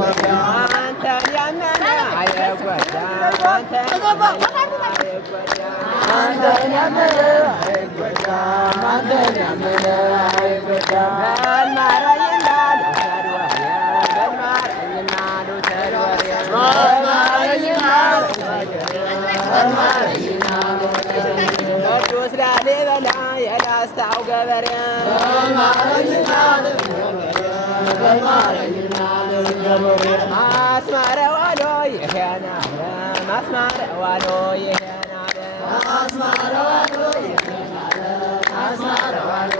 Gada ቅዱስ ላሊበላ የላስታው ገበሬ አስማረ ዋሎ ይሄን ዓለም አስማረ ዋሎ ይሄን ዓለም አስማረ ዋሎ ይሄን ዓለም አስማረ ዋሎ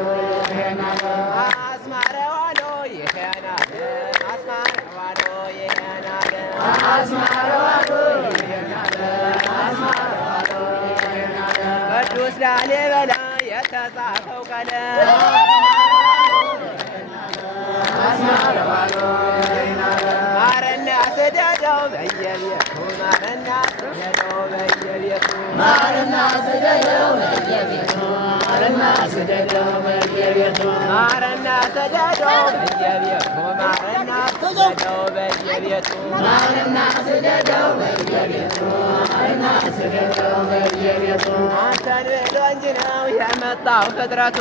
ይሄን ዓለም አስማረ ዋሎ ይሄን ዓለም አስማረ ዋሎ ይሄን ዓለም አስማረ ዋሎ ይሄን ዓለም አስማረ ዋሎ ይሄን ዓለም ቅዱስ ላሊበላ የተጻፈው ቀለም አስማረ ዋሎ ማረና ስደደው በየቤቱ ማረና ስደደው በየቤቱ ማረና ስደደው በየቤቱ ማረና ስደደው በየቤቱ ማረና ስደደው በየቤቱ ማረና ስደደው በየቤቱ ማረና ስደደው በየቤቱ ማረና ስደደው በየቤቱ አንተን ብሎ እንጂ ነው የመጣው ፍጥረቱ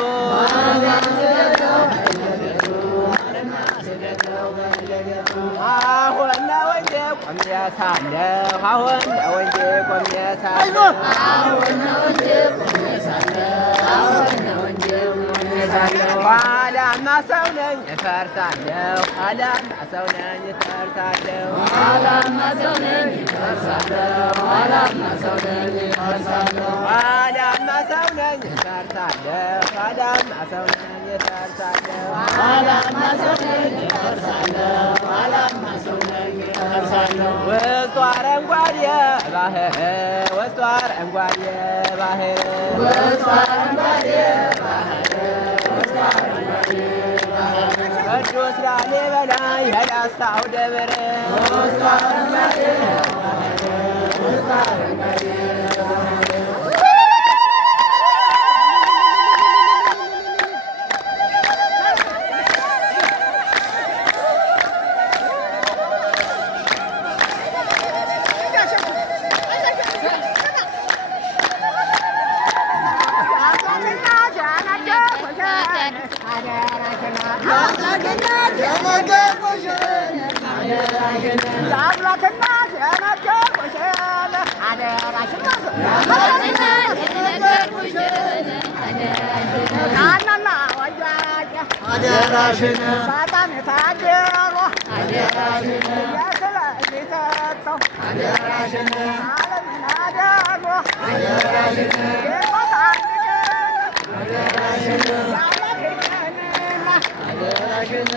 አሁን ነው እንጂ ቆሜ ሳለሁ አሁን ነው እንጂ ቆሜ ሳለሁ አሁን ነው እንጂ ቆሜ ሳለሁ አሁን ነው እንጂ ቆሜ ሳለሁ ኋላማ ሰው ነኝ እፈርሳለሁ ኋላማ ሰው ነኝ እፈርሳለሁ ኋላማ ሰው ነኝ እፈርሳለሁ ኋላማ ሰው ነኝ እፈርሳለሁ ኋላማ ሰው ነኝ እፈርሳለሁ ኋላማ ሰው ነኝ እፈርሳለሁ ኋላማ ሰው ነኝ እፈርሳለሁ ኋላማ ሰው ነኝ እፈርሳለሁ ውስጡ አረንጓዴ ባህር ውስጡ አረንጓዴ ባህር ውስጡ አረንጓዴ ባህር ውስጡ አረንጓዴ ባህር ቅዱስ ላሊበላ የላስታው ደብር ውስጡ አረንጓዴ ባህር ውስጡ አረንጓዴ አደራሽን በጣም የታደሩ አደራሽን የስለሊተው አደራሽን ዓለምን አደሩ አደራሽን የሞታንቀን አደራሽን ያለክንና አደራሽን